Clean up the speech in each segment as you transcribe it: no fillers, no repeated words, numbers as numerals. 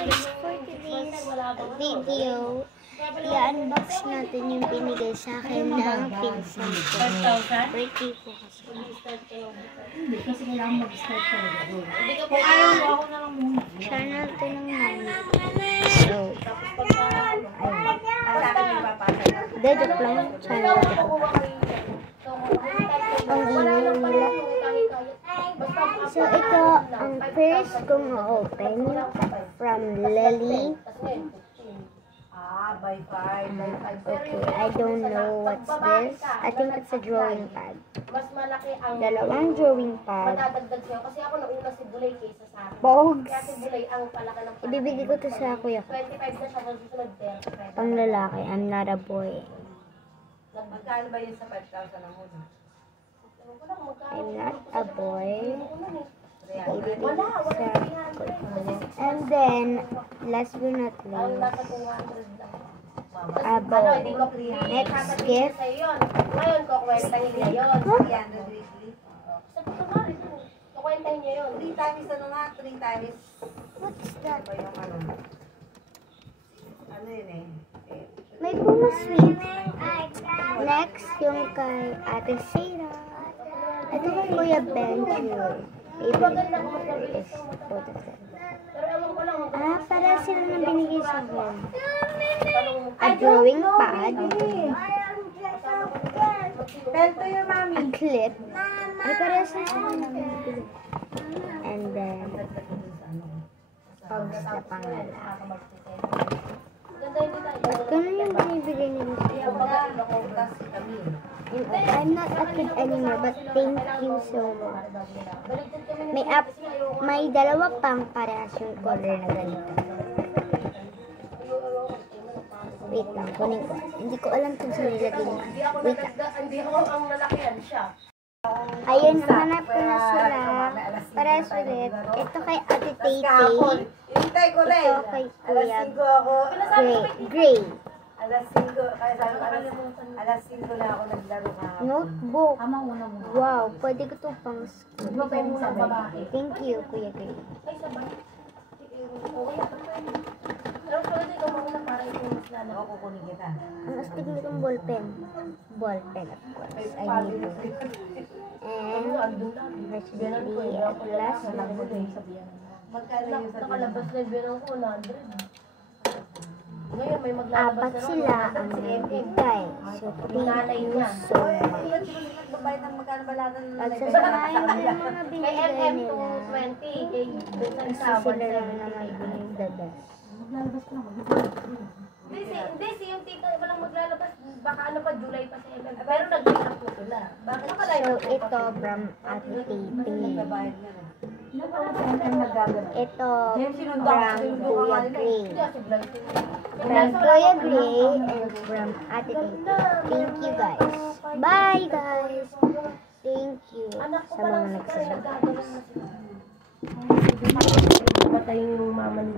guys, for today's video, i-unbox natin yung binigay sa akin ng pinsan ko. Birthday po kasi. Hindi kasi kailangan mag-start talaga. Channel to ng mami. So, ayun. Dedok lang channel to. Ang email nila. So, ito ang first kong open from Lily. By 5. Okay, I don't know what's this. I think it's a drawing pad. Dalawang drawing pad. Kasi ako nauna si Bulay kaysa sa akin. Bogs. Kaya si Bulay ang palaki ng Ibibigay ko to sa kuya ko. 25 na siya, susunod 35. Pang lalaki, I'm not a boy. Magkano ba yun sa 5,000 ang una? I'm not a boy. Ibibigay ko sa kuya ko. And then, last but not Ang least, nasa 200 lang. a bow. Next gift. Ngayon, kukwentahin niya yun. 300 weekly. Sa pagkamari, kukwentahin niya yun. 3 times ano nga? 3 times. What's that? Ba yung ano? Ano yun eh? May Puma sweet. Next, yung kay Ate Sarah. Ito kay Kuya Benjo. Favorite color is both of them. Pero ewan ko lang. Para sila nang binigay sa akin. A drawing pad. Bento yung mami. A clip. Ay, para sa akin. And then, pogs na pangalan. Ba't ganun yung binibigay nila sa akin? I'm not a kid anymore, but thank you so much. May dalawa pang parehas yung color na ganito. Wait lang, kunin ko. Hindi ko alam kung saan nilagay niya. Wait lang. Hindi ako ang lalakihan siya. Ayun, hanap ko na sila. Parehas ulit. Ito kay Ate Tay-Tay. Hintay ko rin. Ito kay Kuya Alas 5 ako. Gray. Alas 5. Kaya sabi ko, alas 5 na ako naglaro ka. Notebook. Tama una mo. Wow, pwede ko ito pang school. Di ba pwede sa babae? Thank you, Kuya Gray. Ay, sabay. Pero pwede ka muna para ito mas lalo. Ako kukunin kita. Ang astig nitong ballpen. Ballpen, of course. I need it. And, unfortunately, at last, Magkano yung sa Nakalabas na yung binang ko, 100. Ngayon, may maglalabas apat na sila ang nagbigay. So, thank you so much. Magbabayad ng magkano ba lahat ng Pagsasamahin yung mga Kay binigay MM nila. 220, kay Bensan Kasi Sabon sila rin naman yung the best. Hindi, yung tita, walang maglalabas. Baka ano pa, July pa sa MM. Pero nag-break na sila. Bakit So, nakalive? ito from Ate Tay-Tay. Magbabayad na rin. Ito James, from sinundo Kuya ka Gray. From From Kuya Gray and from Ate Tay-Tay. Thank you guys. Bye guys. Thank you sa mga nagsasabi. Patay yung mama ni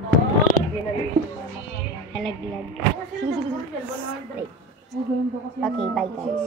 Halaglag. Okay, bye guys.